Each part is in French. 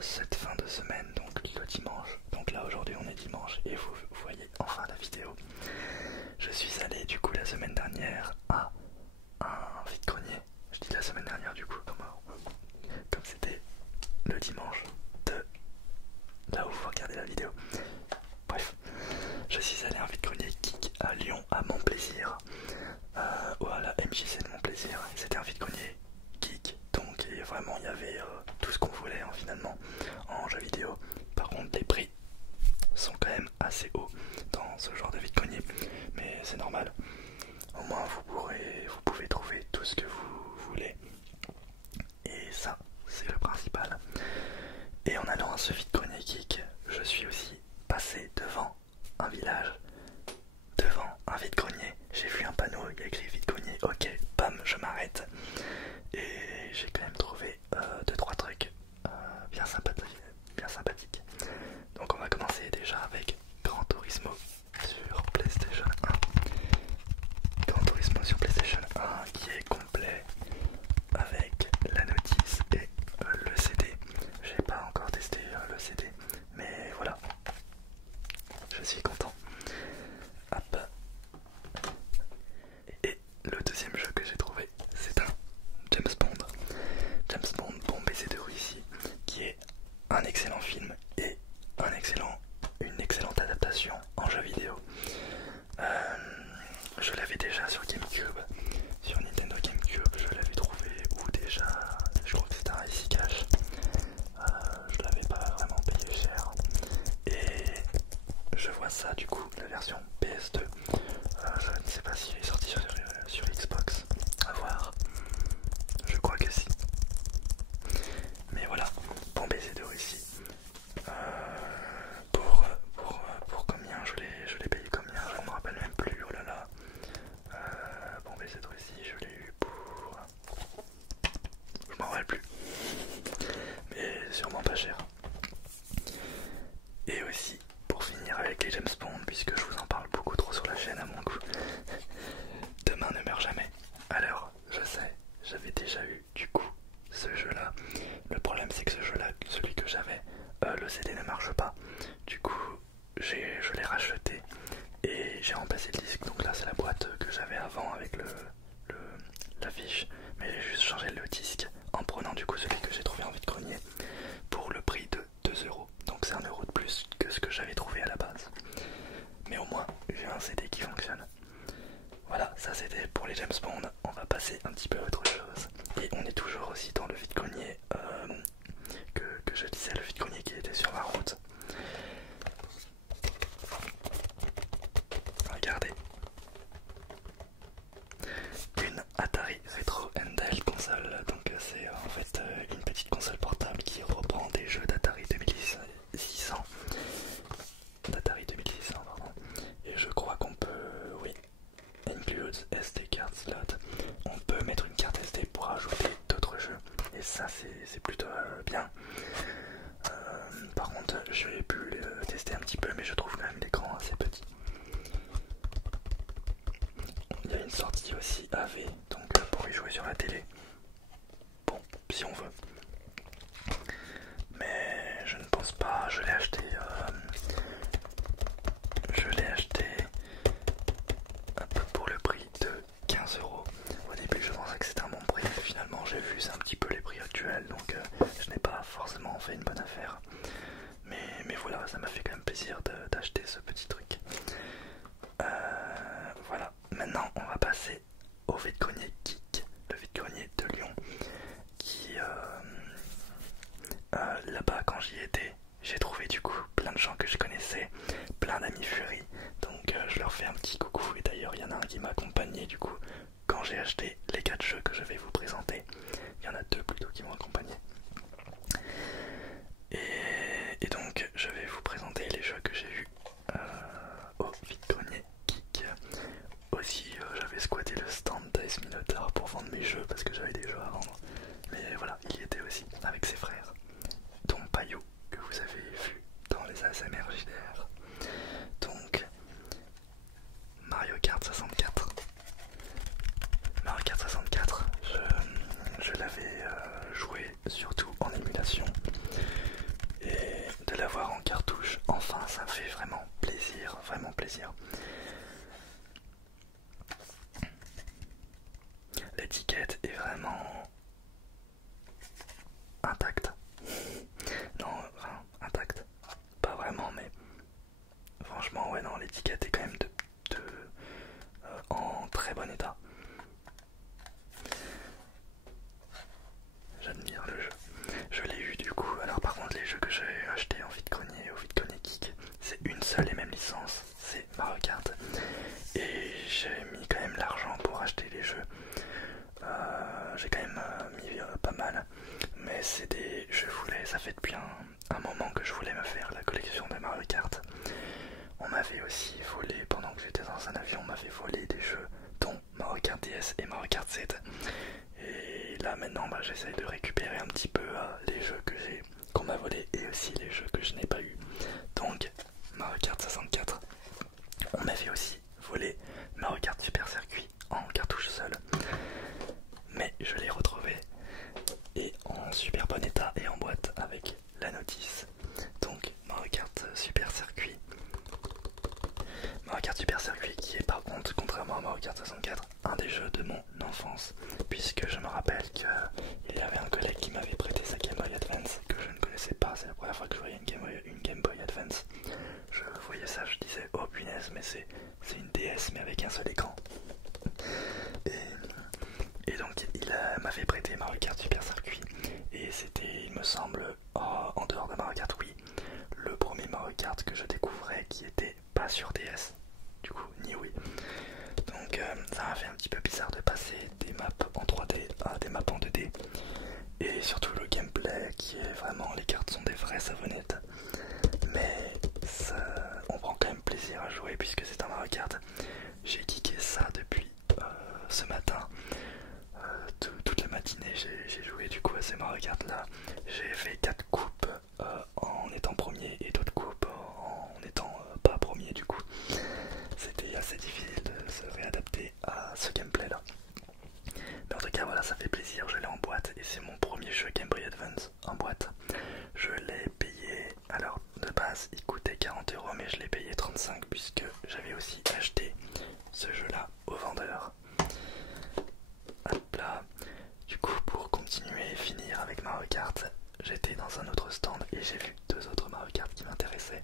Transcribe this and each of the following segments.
cette fin de semaine, donc le dimanche. Donc là aujourd'hui on est dimanche et vous voyez enfin la vidéo. Je suis allé du coup la semaine dernière à un vide-grenier. Je dis la semaine dernière du coup, comme c'était le dimanche de là où vous regardez la vidéo. Bref, je suis allé à un vide-grenier geek à Lyon, à Mon Plaisir, ou à la MJC de Mon Plaisir. C'était un vide-grenier geek, donc vraiment il y avait tout ce qu'on voulait finalement en jeux vidéo. Par contre les prix sont quand même assez hauts dans ce genre de vide-grenier, mais c'est normal. Au moins vous pouvez trouver tout ce que vous voulez, et ça c'est le principal. Et en allant à ce vide-grenier geek, je suis aussi passé devant un village, devant un vide-grenier. J'ai vu un panneau, il y a écrit vide-grenier, ok, bam, je m'arrête. Et j'ai quand même trouvé 2-3 trucs bien sympathiques. Donc on va commencer déjà avec Gran Turismo sur PlayStation 1. Gran Turismo sur PlayStation 1 qui est complet avec la notice et le CD. J'ai pas encore testé le CD, mais voilà, je suis content. Hop. Et le deuxième jeu que j'ai trouvé, c'est un James Bond. James Bond, Bon baiser de Russie, qui est un excellent film et une excellente adaptation en jeu vidéo. Je l'avais déjà sur GameCube, sur Nintendo GameCube, je l'avais trouvé où déjà, je crois que c'était un Icy Cash. Je l'avais pas vraiment payé cher. Et je vois ça du coup, la version PS2. Je ne sais pas s'il est sorti sur Xbox, à voir. Je crois que si. Mais voilà, Bon baiser de Russie. Pour combien je l'ai payé combien, je ne me rappelle même plus, oh là là. Bon baiser de Russie, je l'ai eu pour... Je m'en rappelle plus. Mais sûrement pas cher. Et aussi, pour finir avec les James Bond, puisque je vous en parle beaucoup trop sur la chaîne à mon goût, Demain ne meurt jamais. Alors, je sais, j'avais déjà eu du coup ce jeu là. Le problème c'est que ce jeu là, celui que j'avais, le CD ne marche pas. Du coup je l'ai racheté et j'ai remplacé le disque. Donc là c'est la boîte que j'avais avant avec la fiche, mais j'ai juste changé le disque en prenant du coup celui que j'ai trouvé en vide-grenier pour le prix de 2€. Donc c'est 1€ de plus que ce que j'avais trouvé à la base. Mais au moins j'ai un CD qui fonctionne. Voilà, ça c'était pour les James Bond. On va passer un petit peu à autre chose. Et on est toujours aussi dans le vide-grenier que je disais, le vide-grenier qui était sur ma route. Regardez. Une Atari Retro Handheld console. Donc c'est en fait une petite console portable qui reprend des jeux d'Atari 2600. D'Atari 2600, pardon. Et je crois qu'on peut, oui, include SD card slot. On peut mettre une carte SD pour ajouter d'autres jeux. Et ça c'est plutôt bien. Par contre j'ai pu le tester un petit peu, mais je trouve quand même l'écran assez petit. Il y a une sortie aussi AV, donc pour y jouer sur la télé. Bon, si on veut. Mais je ne pense pas, je l'ai acheté pour le prix de 15€. Au début je pensais que c'était un bon prix, mais finalement j'ai vu c'est un petit peu les prix actuels, donc je n'ai pas forcément fait une bonne affaire. Mais voilà, ça m'a fait quand même plaisir d'acheter ce petit truc. Voilà, maintenant on va passer au vide-grenier geek, le vide-grenier de Lyon, qui là-bas quand j'y étais, j'ai trouvé du coup plein de gens que je connaissais, plein d'amis Fury, donc je leur fais un petit coucou. Et d'ailleurs il y en a un qui m'a accompagné du coup quand j'ai acheté les 4 jeux que je vais vous présenter. Il y en a 2 plutôt qui m'ont accompagné. Et donc je vais vous présenter les jeux que j'ai vus au vide-grenier geek. Aussi j'avais squatté le stand d'Ice Minotaur pour vendre mes jeux parce que j'avais des jeux à vendre. Mais voilà, il y était aussi avec ses frères, dont Payou que vous avez vu dans les ASMR JDR. Donc Mario Kart 64. Mario Kart 64, je l'avais joué intact. Non, enfin, intact. Pas vraiment, mais franchement, ouais, non, l'étiquette est quand même en très bon état. J'admire le jeu. Je l'ai eu du coup. Alors par contre les jeux que j'ai achetés en vide-grenier au vide-grenier Geek, c'est une seule et même licence, c'est Mario Kart. Et j'ai mis quand même l'argent pour acheter les jeux. J'ai quand même mis pas mal. Mais c'est des. Ça fait depuis un moment que je voulais me faire la collection de Mario Kart. On m'avait aussi volé, pendant que j'étais dans un avion, on m'avait volé des jeux dont Mario Kart DS et Mario Kart 7. Et là maintenant j'essaye de récupérer un petit peu les jeux qu'on m'a volé et aussi les jeux que je n'ai pas eu. Donc Mario Kart 64, on m'avait aussi volé Mario Kart Super Circuit en cartouche seule, mais je l'ai retrouvé et en super bon état et en boîte avec la notice. Donc Mario Kart Super Circuit, Mario Kart Super Circuit qui est par contre, contrairement à Mario Kart 64, un des jeux de mon enfance, puisque je me rappelle qu'il y avait un collègue qui m'avait prêté sa Game Boy Advance que je ne connaissais pas. C'est la première fois que je voyais une Game Boy Advance. Je voyais ça, je disais oh punaise, mais c'est une DS mais avec un seul écran. Et donc il m'avait prêté Mario Kart Super Circuit et c'était, il me semble, en dehors de Mario Kart, oui, le premier Mario Kart que je découvrais qui était pas sur DS, du coup ni oui. Donc ça m'a fait un petit peu bizarre de passer des maps en 3D à des maps en 2D. Et surtout le gameplay qui est vraiment, les cartes sont des vraies savonnettes. Mais on prend quand même plaisir à jouer puisque c'est un Mario Kart. J'ai kické ça depuis ce matin. Toute la matinée j'ai joué du coup à ces Mario Kart là. J'ai fait 4 coupes en étant premier et d'autres coupes en étant pas premier du coup. C'était assez difficile de se réadapter à ce gameplay là. Mais en tout cas voilà, ça fait plaisir, je l'ai en boîte et c'est mon premier jeu Game Boy Advance en boîte. Je l'ai payé, alors de base il coûtait 40 € mais je l'ai payé 35 puisque j'avais aussi acheté ce jeu là au vendeur. Hop là. Du coup pour continuer et finir avec Mario Kart, j'étais dans un autre stand et j'ai vu 2 autres Mario Kart qui m'intéressaient.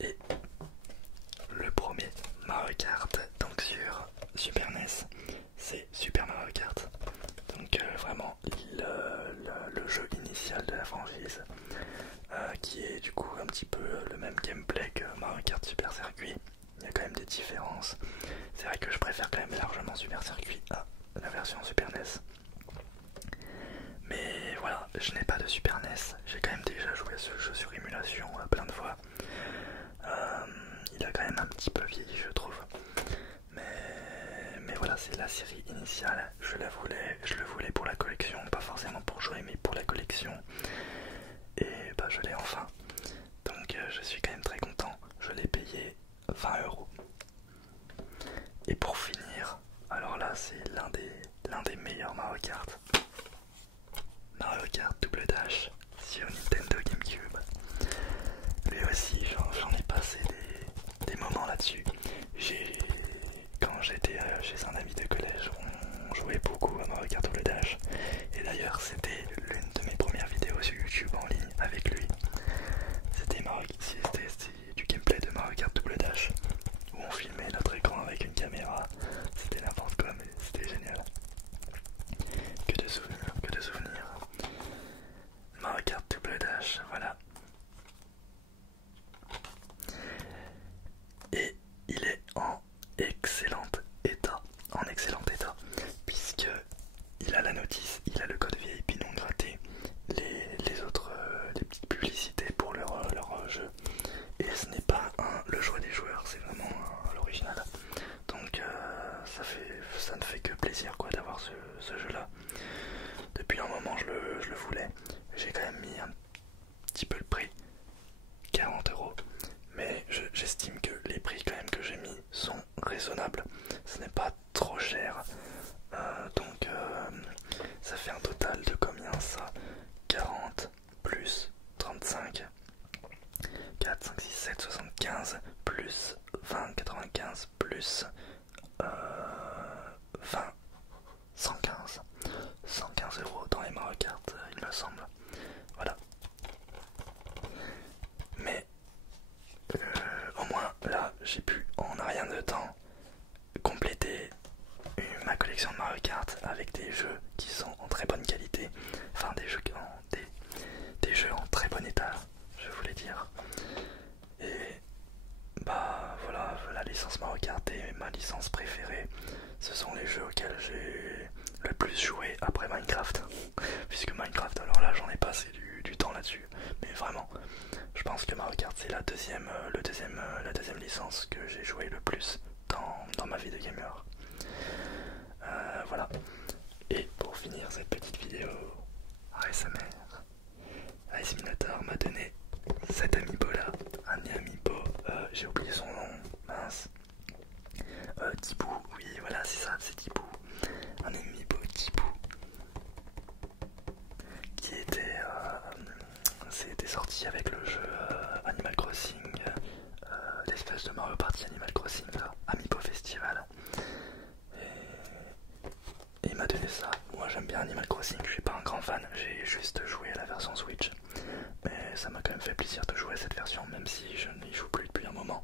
Et le premier Mario Kart, donc sur Super NES, c'est Super Mario Kart. Donc vraiment le jeu initial de la franchise, qui est du coup un petit peu le même gameplay que Mario Kart Super Circuit. Il y a quand même des différences. C'est vrai que je préfère quand même largement Super Circuit à la version Super NES. Mais voilà, je n'ai pas de Super NES. J'ai quand même déjà joué à ce jeu sur émulation plein de fois. Il a quand même un petit peu vieilli je trouve. Mais voilà, c'est la série initiale. Je le voulais pour la collection, pas forcément pour jouer mais pour la collection. Et bah je l'ai enfin. Donc je suis quand même très content. Je l'ai payé 20 €. Et pour finir, alors là c'est l'un des meilleurs Mario Kart. Mario Kart Double Dash sur Nintendo GameCube. Lui aussi j'en ai passé des moments là-dessus. Quand j'étais chez un ami de collège, on jouait beaucoup à Mario Kart Double Dash. Et d'ailleurs c'était l'une de mes premières vidéos sur YouTube en ligne avec lui. C'était du gameplay de Mario Kart Double Dash où on filmait notre écran avec une caméra. C'était n'importe quoi mais c'était génial. Que de souvenirs, que de souvenirs. Mario Kart Double Dash, voilà. Et il est en excellent état, puisque il a la notice, il a le code VIP non gratté, les autres, les petites publicités pour leur jeu. Et ce n'est pas le choix des joueurs, c'est vraiment l'original. Donc ça ne fait que plaisir quoi d'avoir ce jeu là. Depuis un moment je le voulais. J'ai quand même mis un petit peu le prix, 40 €. Mais j'estime que les prix quand même que j'ai mis sont raisonnables. Ce n'est pas trop cher. Donc ça fait un total de combien ça? 40 plus 35. 4, 5, 6, 7, 75 plus 20, 95 plus 20, 115. 115 € dans les qualité, enfin des jeux en très bon état, je voulais dire. Et bah voilà, la licence Mario Kart est ma licence préférée. Ce sont les jeux auxquels j'ai le plus joué après Minecraft. Puisque Minecraft, alors là j'en ai passé du temps là-dessus. Mais vraiment, je pense que Mario Kart c'est la deuxième licence que j'ai joué le plus dans ma vie de gamer. Voilà. Et pour finir cette petite vidéo ASMR, Ice Minator m'a donné cet amiibo là, un amiibo, j'ai oublié son nom, mince. Tibou, oui voilà c'est ça, c'est Tibou. Un amiibo Tibou qui c'était sorti avec le jeu Animal Crossing, l'espèce de Mario Party Animal Crossing là, Amiibo Festival. Et il m'a donné ça. Moi j'aime bien Animal Crossing, je suis pas un grand fan, j'ai juste joué à la version Switch. Mais ça m'a quand même fait plaisir de jouer à cette version, même si je n'y joue plus depuis un moment.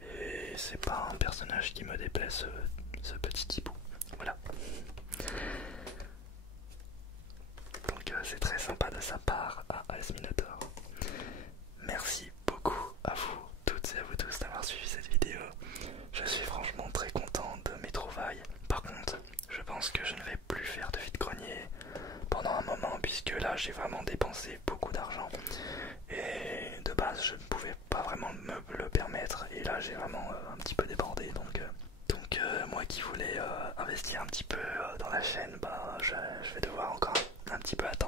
Et c'est pas un personnage qui me déplaise, ce petit hibou. Voilà. Donc c'est très sympa de sa part à Ice Minator. Merci beaucoup à vous toutes et à vous tous d'avoir suivi cette vidéo. Je suis franchement très content de mes trouvailles. Par contre, je pense que je ne vais plus faire de vide-grenier pendant un moment, puisque là j'ai vraiment dépensé beaucoup d'argent. Et de base je ne pouvais pas vraiment me le permettre. Et là j'ai vraiment un petit peu débordé. Donc moi qui voulais investir un petit peu dans la chaîne, bah, je vais devoir encore un petit peu attendre.